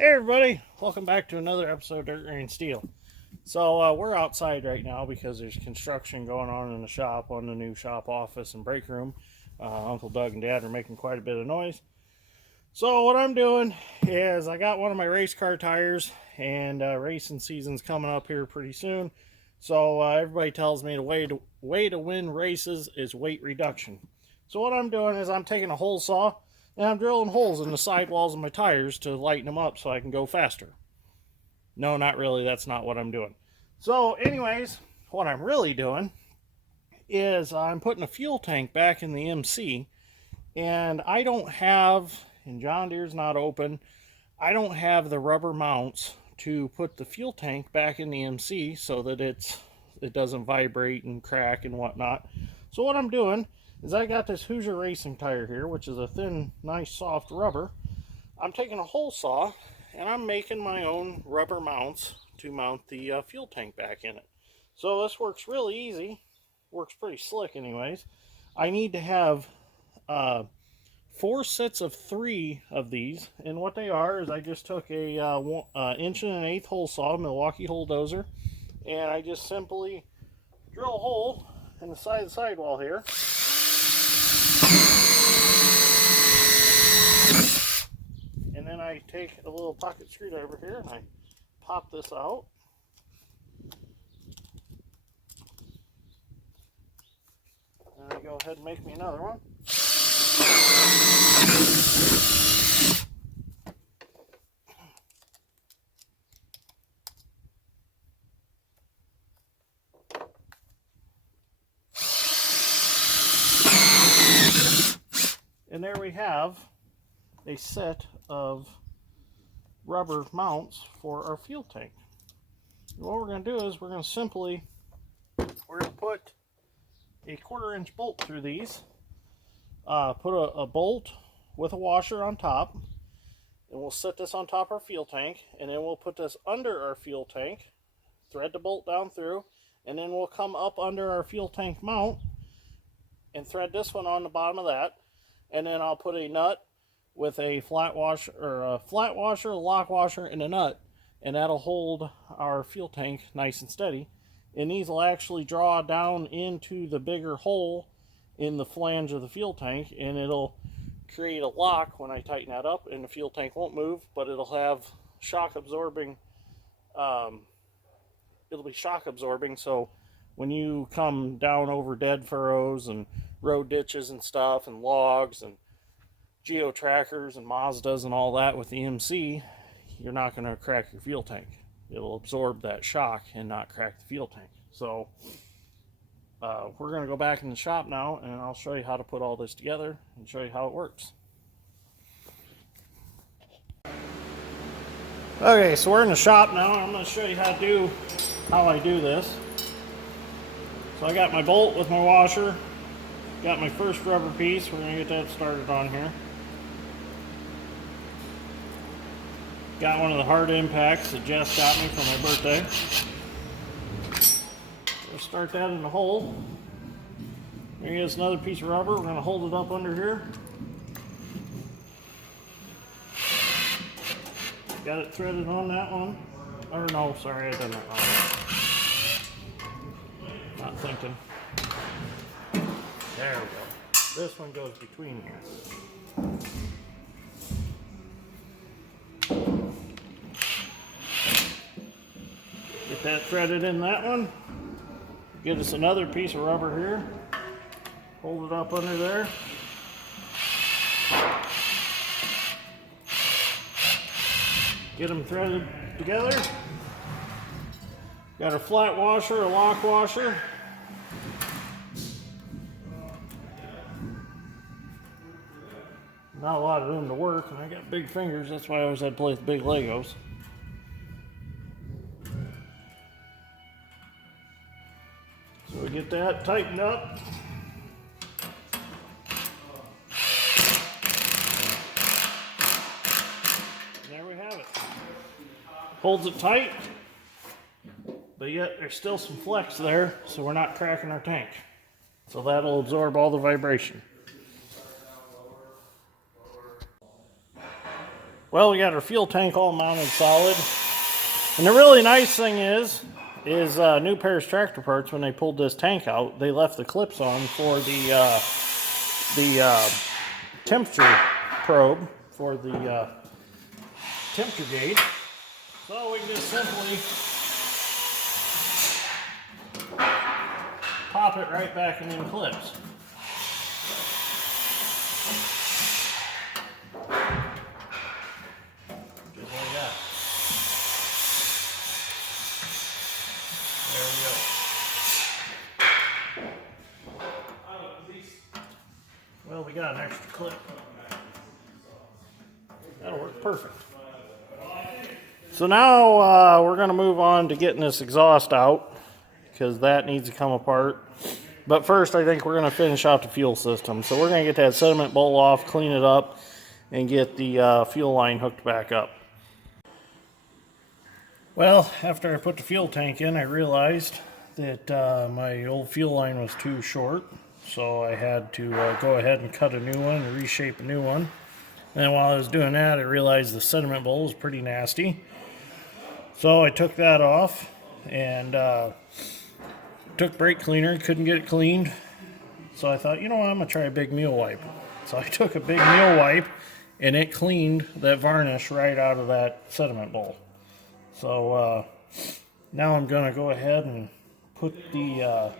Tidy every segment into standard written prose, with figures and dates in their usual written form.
Hey everybody, welcome back to another episode of Dirt Grain Steel. So we're outside right now because there's construction going on in the shop, on the new shop office and break room. Uncle Doug and Dad are making quite a bit of noise. So what I'm doing is I got one of my race car tires, and racing season's coming up here pretty soon. So everybody tells me the way to win races is weight reduction. So what I'm doing is I'm taking a hole saw and I'm drilling holes in the sidewalls of my tires to lighten them up so I can go faster. No, not really. That's not what I'm doing. So anyways, what I'm really doing is I'm putting a fuel tank back in the MC, and I don't have, and John Deere's not open, I don't have the rubber mounts to put the fuel tank back in the MC so that it doesn't vibrate and crack and whatnot. So what I'm doing is I got this Hoosier racing tire here, which is a thin, nice, soft rubber. I'm taking a hole saw and I'm making my own rubber mounts to mount the fuel tank back in it. So this works really easy, works pretty slick anyways. I need to have 4 sets of 3 of these, and what they are is I just took a 1 inch and 1/8 hole saw, Milwaukee hole dozer, and I just simply drill a hole in the side of the sidewall here. And then I take a little pocket screwdriver here and I pop this out. And I go ahead and make me another one. And there we have a set of rubber mounts for our fuel tank. And what we're going to do is we're going to put a 1/4 inch bolt through these, put a bolt with a washer on top, and we'll set this on top of our fuel tank, and then we'll put this under our fuel tank, thread the bolt down through, and then we'll come up under our fuel tank mount and thread this one on the bottom of that, and then I'll put a nut with a flat washer, a lock washer, and a nut, and that'll hold our fuel tank nice and steady. And these will actually draw down into the bigger hole in the flange of the fuel tank, and it'll create a lock when I tighten that up, and the fuel tank won't move, but it'll have shock absorbing. It'll be shock absorbing, so when you come down over dead furrows and road ditches and stuff and logs and geo trackers and Mazdas and all that with the MC, you're not going to crack your fuel tank. It'll absorb that shock and not crack the fuel tank. So we're going to go back in the shop now, and I'll show you how to put all this together and show you how it works. Okay, so we're in the shop now. I'm going to show you how I do this. So I got my bolt with my washer, got my first rubber piece. We're going to get that started on here. Got one of the hard impacts that Jess got me for my birthday. We'll start that in the hole. Here's another piece of rubber. We're going to hold it up under here. Got it threaded on that one. Or no, sorry, I done that wrong. Not thinking. There we go. This one goes between here. Get that threaded in that one. Get us another piece of rubber here. Hold it up under there. Get them threaded together. Got a flat washer, a lock washer. Not a lot of room to work, and I got big fingers. That's why I always had to play with big Legos. So we get that tightened up. And there we have it. Holds it tight, but yet there's still some flex there, so we're not cracking our tank. So that'll absorb all the vibration. Well, we got our fuel tank all mounted solid. And the really nice thing is New Paris tractor parts, when they pulled this tank out, they left the clips on for the temperature probe for the temperature gauge. So we just simply pop it right back in them clips. Just like that. There we go. Well, we got an extra clip. That'll work perfect. So now we're going to move on to getting this exhaust out, because that needs to come apart. But first, I think we're going to finish out the fuel system. So we're going to get that sediment bowl off, clean it up, and get the fuel line hooked back up. Well, after I put the fuel tank in, I realized that my old fuel line was too short. So I had to go ahead and cut a new one and reshape a new one. And while I was doing that, I realized the sediment bowl was pretty nasty. So I took that off and took brake cleaner, couldn't get it cleaned. So I thought, you know what, I'm going to try a big meal wipe. So I took a big meal wipe and it cleaned that varnish right out of that sediment bowl. So now I'm going to go ahead and put the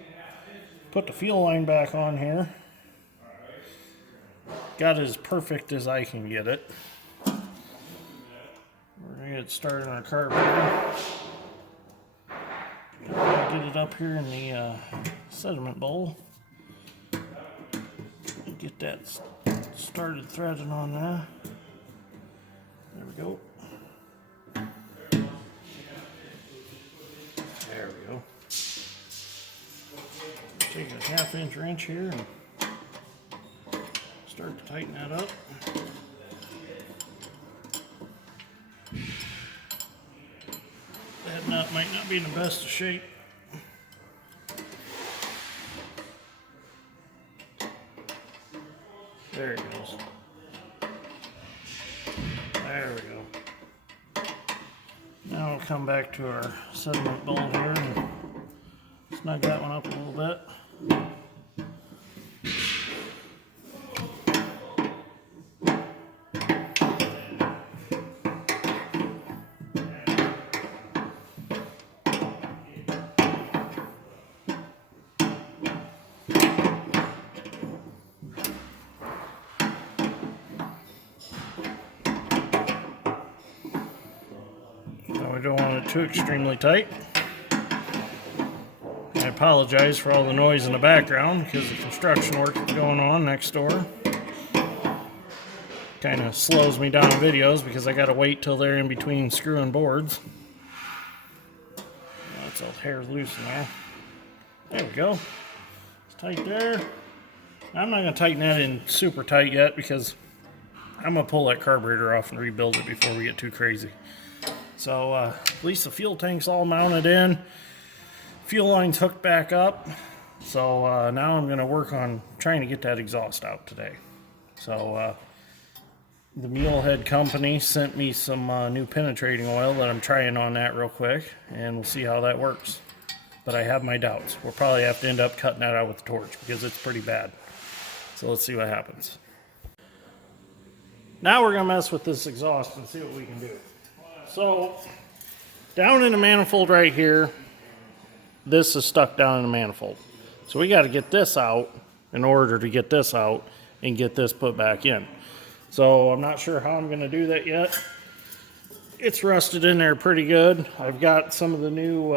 fuel line back on here. Got it as perfect as I can get it. We're going to get started on our carburetor. Get it up here in the sediment bowl. Get that started threading on there. There we go. There we go. Take a 1/2 wrench here and start to tighten that up. That nut might not be in the best of shape. There it goes. There we go. Now we'll come back to our sediment bowl here and snug that one up a little bit. We don't want it too extremely tight. I apologize for all the noise in the background because the construction work is going on next door. Kind of slows me down in videos because I got to wait till they're in between screwing boards. That's all hair loose in there. There we go. It's tight there. I'm not going to tighten that in super tight yet because I'm going to pull that carburetor off and rebuild it before we get too crazy. So at least the fuel tank's all mounted in. Fuel line's hooked back up. So now I'm going to work on trying to get that exhaust out today. So the Mulehead company sent me some new penetrating oil that I'm trying on that real quick. And we'll see how that works. But I have my doubts. We'll probably have to end up cutting that out with the torch because it's pretty bad. So let's see what happens. Now we're going to mess with this exhaust and see what we can do. So, down in the manifold right here, this is stuck down in the manifold. So we got to get this out in order to get this out and get this put back in. So I'm not sure how I'm going to do that yet. It's rusted in there pretty good. I've got some of the new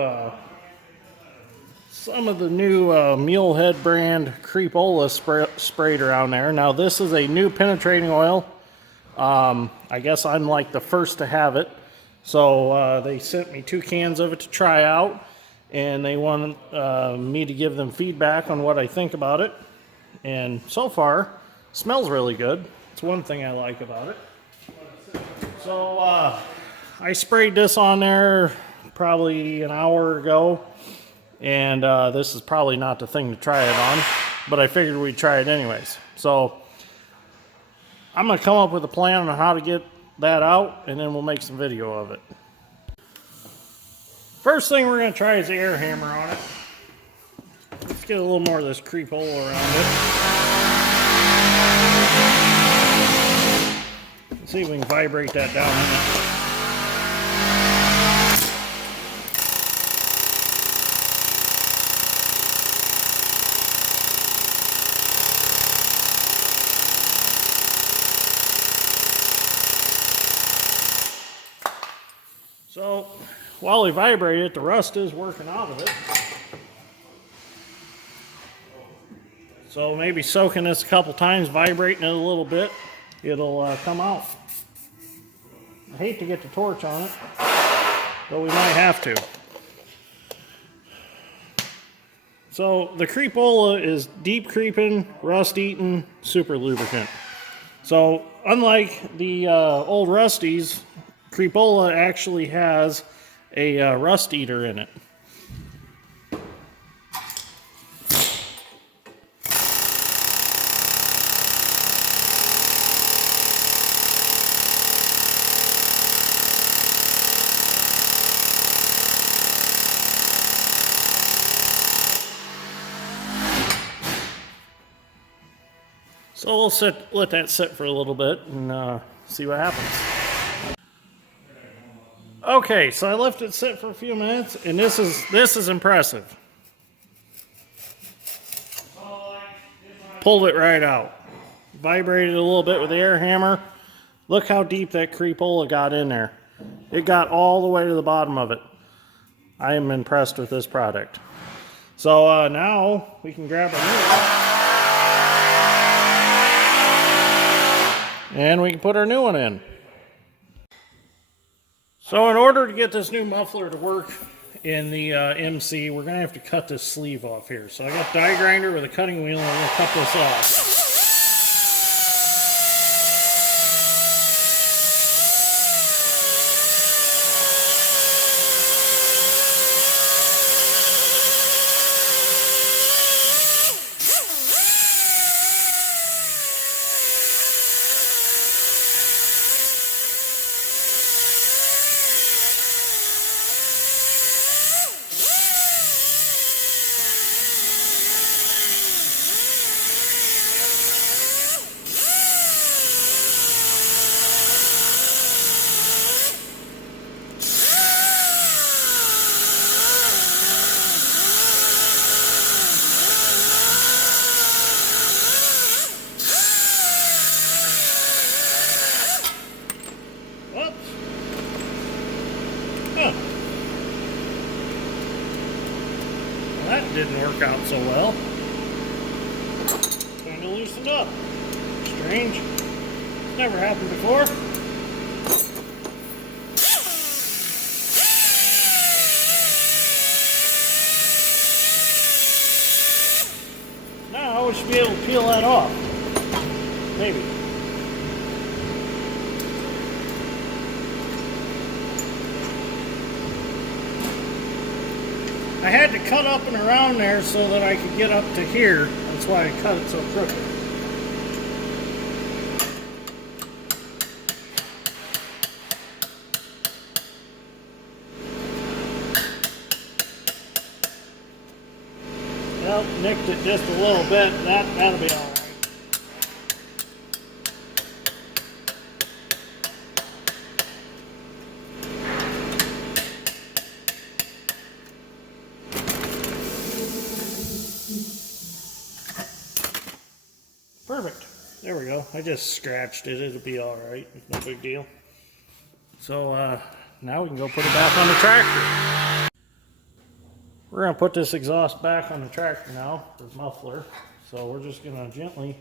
Mulehead brand Creepola sprayed around there. Now this is a new penetrating oil. I guess I'm like the first to have it. So they sent me 2 cans of it to try out, and they wanted me to give them feedback on what I think about it. And so far, it smells really good. It's one thing I like about it. So I sprayed this on there probably an hour ago, and this is probably not the thing to try it on, but I figured we'd try it anyways. So I'm going to come up with a plan on how to get that out, and then we'll make some video of it. First thing we're going to try is the air hammer on it. Let's get a little more of this creep hole around it. Let's see if we can vibrate that down in it. So, while we vibrate it, the rust is working out of it. So maybe soaking this a couple times, vibrating it a little bit, it'll come out. I hate to get the torch on it, but we might have to. So the Creepola is deep creeping, rust eating, super lubricant. So unlike the old Rusties, Creepola actually has a rust eater in it. So we'll let that sit for a little bit and see what happens. Okay, so I left it sit for a few minutes, and this is impressive. Pulled it right out. Vibrated a little bit with the air hammer. Look how deep that Creepola got in there. It got all the way to the bottom of it. I am impressed with this product. So now we can grab a new one, and we can put our new one in. So in order to get this new muffler to work in the MC, we're going to have to cut this sleeve off here. So I got die grinder with a cutting wheel, and I'm going to cut this off. That didn't work out so well. Kind of loosened up. Strange. Never happened before. Now we should be able to peel that off. Maybe. I had to cut up and around there so that I could get up to here. That's why I cut it so crooked. Well, nicked it just a little bit. That'll be all right. Perfect. There we go. I just scratched it. It'll be all right. It's no big deal. So now we can go put it back on the tractor. We're going to put this exhaust back on the tractor now, the muffler. So we're just going to gently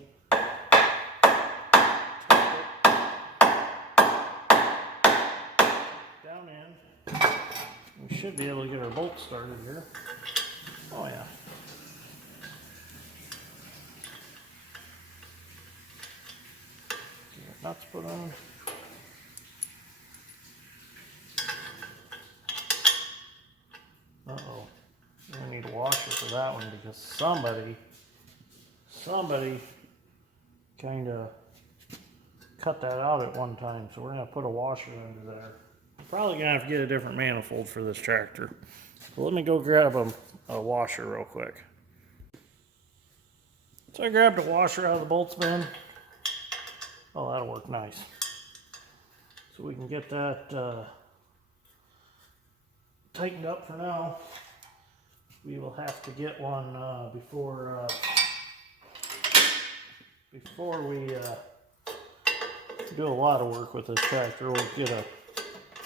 down in. We should be able to get our bolt started here. Oh yeah. Nuts put on. Uh-oh. I need a washer for that one because somebody kind of cut that out at one time, so we're going to put a washer under there. Probably going to have to get a different manifold for this tractor. So let me go grab a washer real quick. So I grabbed a washer out of the bolts bin. Oh, that'll work nice. So we can get that tightened up for now. We will have to get one before we do a lot of work with this tractor. We'll get a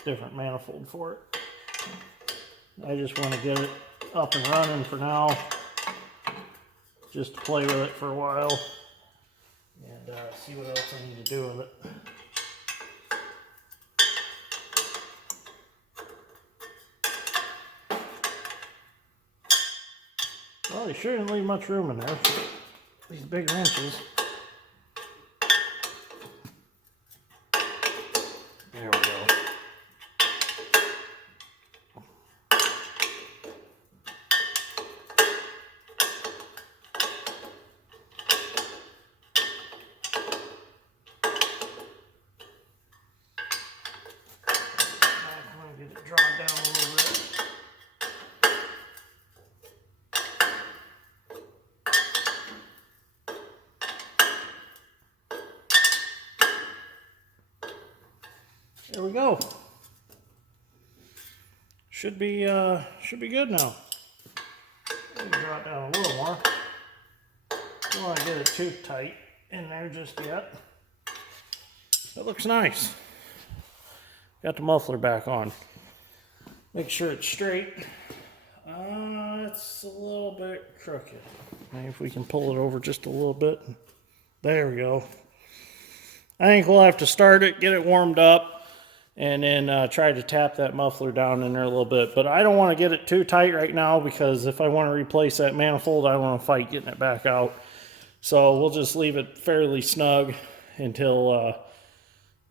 different manifold for it. I just want to get it up and running for now, just to play with it for a while and see what else I need to do with it. Well, you shouldn't leave much room in there. These big wrenches. There we go. I'm going to get it drawn down a little bit. There we go. Should be good now. Let me draw it down a little more. Don't want to get it too tight in there just yet. That looks nice. Got the muffler back on. Make sure it's straight. It's a little bit crooked. Maybe if we can pull it over just a little bit. There we go. I think we'll have to start it, get it warmed up, and then try to tap that muffler down in there a little bit. But I don't want to get it too tight right now, because if I want to replace that manifold, I want to fight getting it back out. So we'll just leave it fairly snug until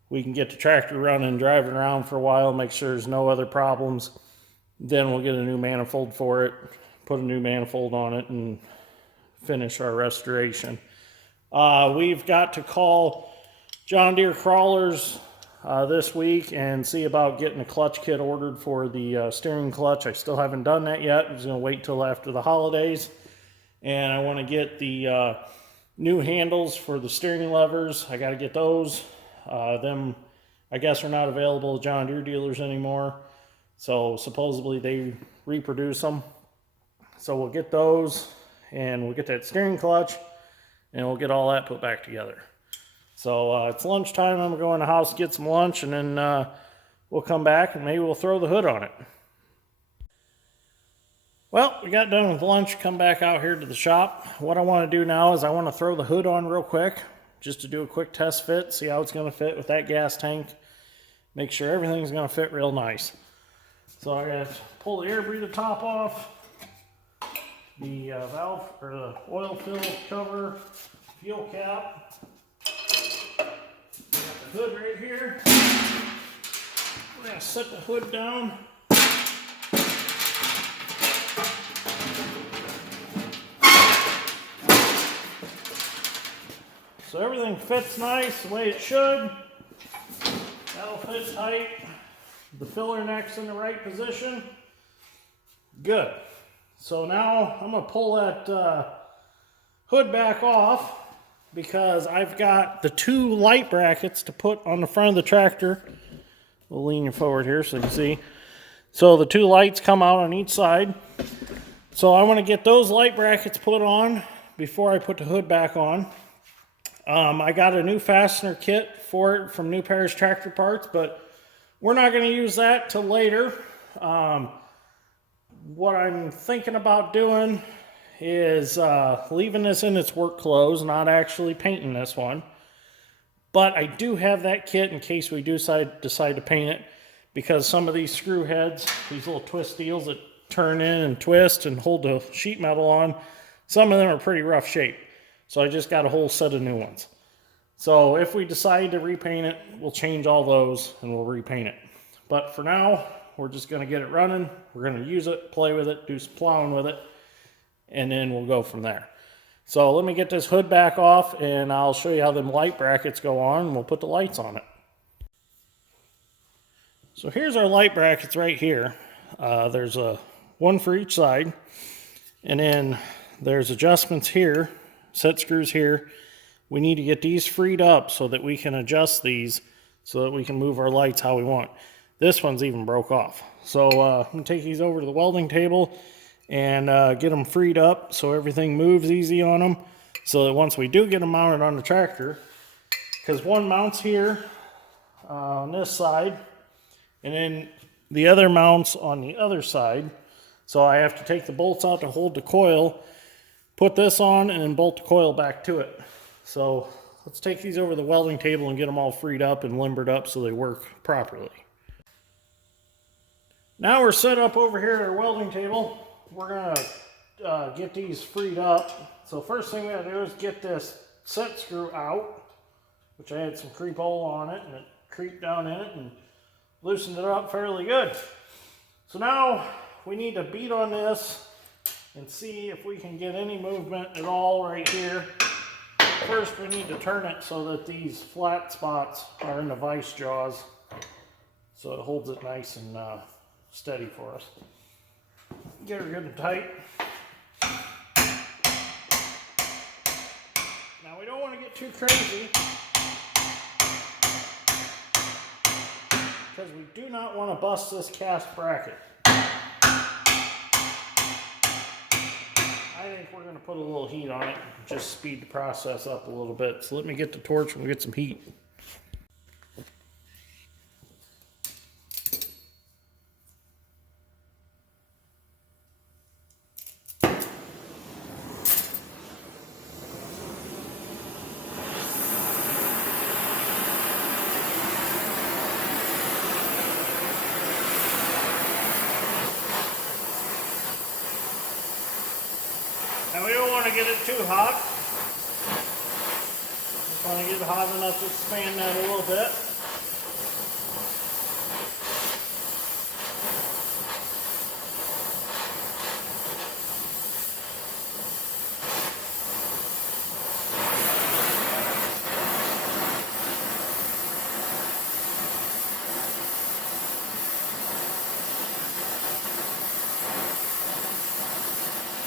we can get the tractor running, driving around for a while, make sure there's no other problems. Then we'll get a new manifold for it, put a new manifold on it, and finish our restoration. We've got to call John Deere crawlers this week and see about getting a clutch kit ordered for the steering clutch. I still haven't done that yet. I'm just going to wait till after the holidays. And I want to get the new handles for the steering levers. I got to get those. Them, I guess, are not available at John Deere dealers anymore. So supposedly they reproduce them. So we'll get those, and we'll get that steering clutch, and we'll get all that put back together. So it's lunchtime. I'm going to go in the house, get some lunch, and then we'll come back and maybe we'll throw the hood on it. Well, we got done with lunch, come back out here to the shop. What I want to do now is I want to throw the hood on real quick, just to do a quick test fit, see how it's going to fit with that gas tank. Make sure everything's going to fit real nice. So I got to pull the air breather top off, the valve or the oil fill cover, fuel cap. Got the hood right here. We're going to set the hood down. So everything fits nice the way it should. That'll fit tight. The filler neck's in the right position. Good. So now I'm going to pull that hood back off, because I've got the two light brackets to put on the front of the tractor. We'll lean you forward here so you can see. So the two lights come out on each side. So I want to get those light brackets put on before I put the hood back on. I got a new fastener kit for it from New Parish Tractor Parts, but we're not going to use that till later. What I'm thinking about doing is leaving this in its work clothes, not actually painting this one. But I do have that kit in case we do decide to paint it, because some of these screw heads, these little twist deals that turn in and twist and hold the sheet metal on, some of them are pretty rough shape. So I just got a whole set of new ones. So if we decide to repaint it, we'll change all those and we'll repaint it. But for now, we're just going to get it running. We're going to use it, play with it, do some plowing with it, and then we'll go from there. So let me get this hood back off and I'll show you how them light brackets go on and we'll put the lights on it. So here's our light brackets right here. There's one for each side, and then there's adjustments here, set screws here. We need to get these freed up so that we can adjust these so that we can move our lights how we want. This one's even broke off. So I'm going to take these over to the welding table and get them freed up so everything moves easy on them, so that once we do get them mounted on the tractor, because one mounts here on this side, and then the other mounts on the other side. So I have to take the bolts out to hold the coil, put this on, and then bolt the coil back to it. So let's take these over to the welding table and get them all freed up and limbered up so they work properly. Now we're set up over here at our welding table. We're gonna get these freed up. So first thing we gotta do is get this set screw out, which I had some creep hole on it, and it creeped down in it and loosened it up fairly good. So now we need to beat on this and see if we can get any movement at all right here. First we need to turn it so that these flat spots are in the vise jaws, so it holds it nice and steady for us. Get her good and tight. Now we don't want to get too crazy, because we do not want to bust this cast bracket. I think we're going to put a little heat on it, just speed the process up a little bit. So let me get the torch and we'll get some heat. Now we don't want to get it too hot. Just want to get it hot enough to expand that a little bit.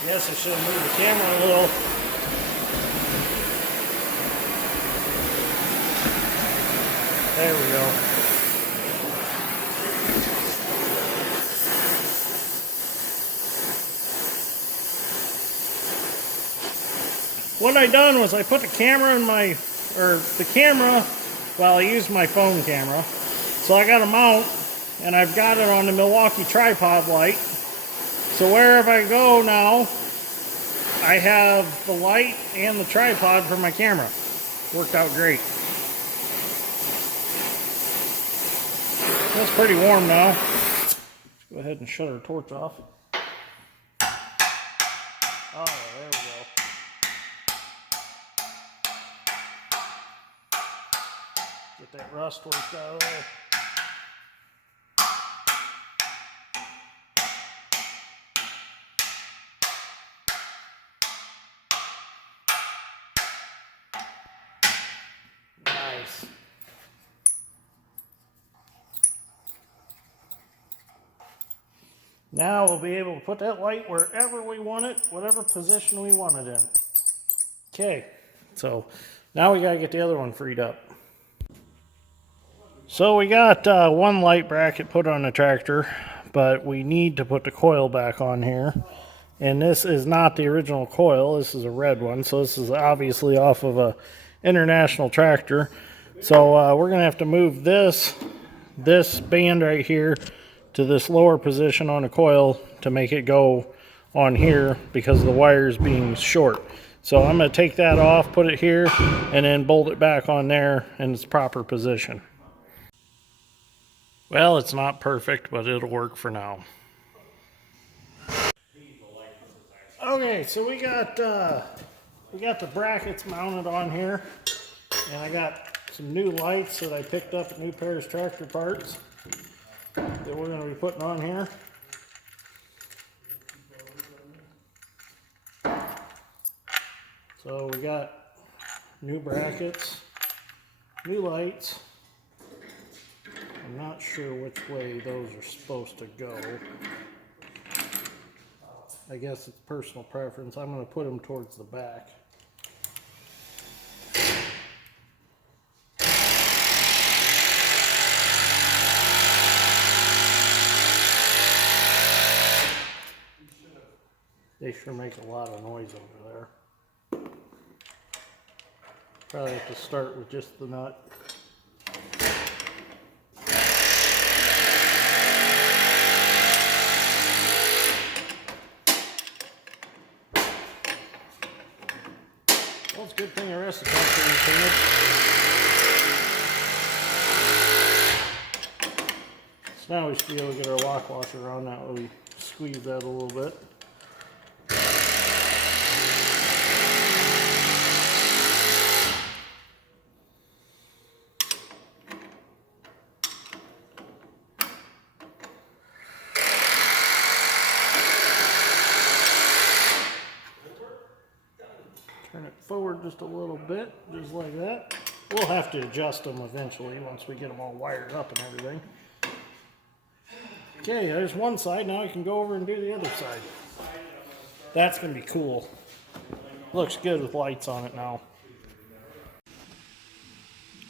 Yes, I should have moved the camera a little. There we go. What I done was I put the camera in the camera while I used my phone camera. So I got a mount and I've got it on the Milwaukee tripod light. So wherever I go now, I have the light and the tripod for my camera. Worked out great. It's pretty warm now. Let's go ahead and shut our torch off. Oh, there we go. Get that rust worked out of there. Nice. Now we'll be able to put that light wherever we want it, whatever position we want it in. Okay, so now we gotta get the other one freed up. So we got one light bracket put on the tractor, but we need to put the coil back on here. And this is not the original coil, this is a red one, so this is obviously off of a international tractor. So we're gonna have to move this band right here to this lower position on the coil to make it go on here because of the wires being short. So I'm going to take that off, put it here, and then bolt it back on there in its proper position. Well, it's not perfect, but it'll work for now. Okay, so we got the brackets mounted on here, and I got some new lights that I picked up at New Paris Tractor Parts that we're going to be putting on here. So we got new brackets, new lights. I'm not sure which way those are supposed to go. I guess it's personal preference. I'm going to put them towards the back. They sure make a lot of noise over there. Probably have to start with just the nut. Well, it's a good thing the rest of the tank isn't painted. So now we should be able to get our lock washer on that way we squeeze that a little bit. Turn it forward just a little bit, just like that. We'll have to adjust them eventually once we get them all wired up and everything. Okay, there's one side. Now I can go over and do the other side. That's going to be cool. Looks good with lights on it now.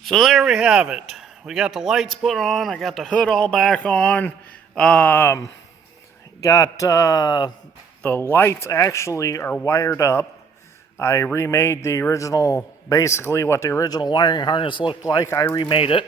So there we have it. We got the lights put on. I got the hood all back on. Got the lights actually are wired up. I remade the original, basically what the original wiring harness looked like. I remade it.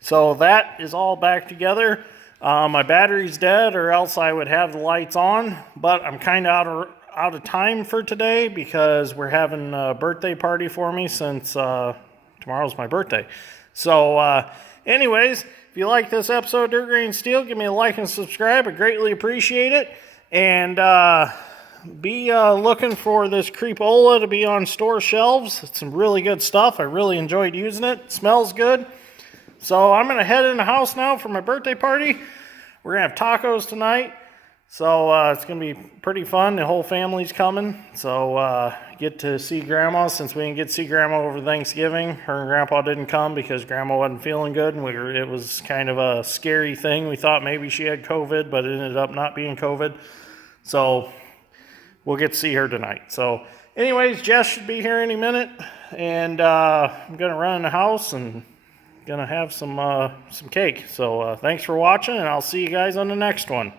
So that is all back together. My battery's dead, or else I would have the lights on, but I'm kind of out of time for today because we're having a birthday party for me since tomorrow's my birthday. So anyways, if you like this episode of Dirt Grain Steel, give me a like and subscribe. I greatly appreciate it. And be looking for this Creepola to be on store shelves. It's some really good stuff. I really enjoyed using it. It smells good. So I'm going to head in the house now for my birthday party. We're going to have tacos tonight. So it's going to be pretty fun. The whole family's coming. So get to see Grandma since we didn't get to see Grandma over Thanksgiving. Her and Grandpa didn't come because Grandma wasn't feeling good. And it was kind of a scary thing. We thought maybe she had COVID, but it ended up not being COVID. So we'll get to see her tonight. So anyways, Jess should be here any minute. And I'm going to run in the house and going to have some cake. So thanks for watching, and I'll see you guys on the next one.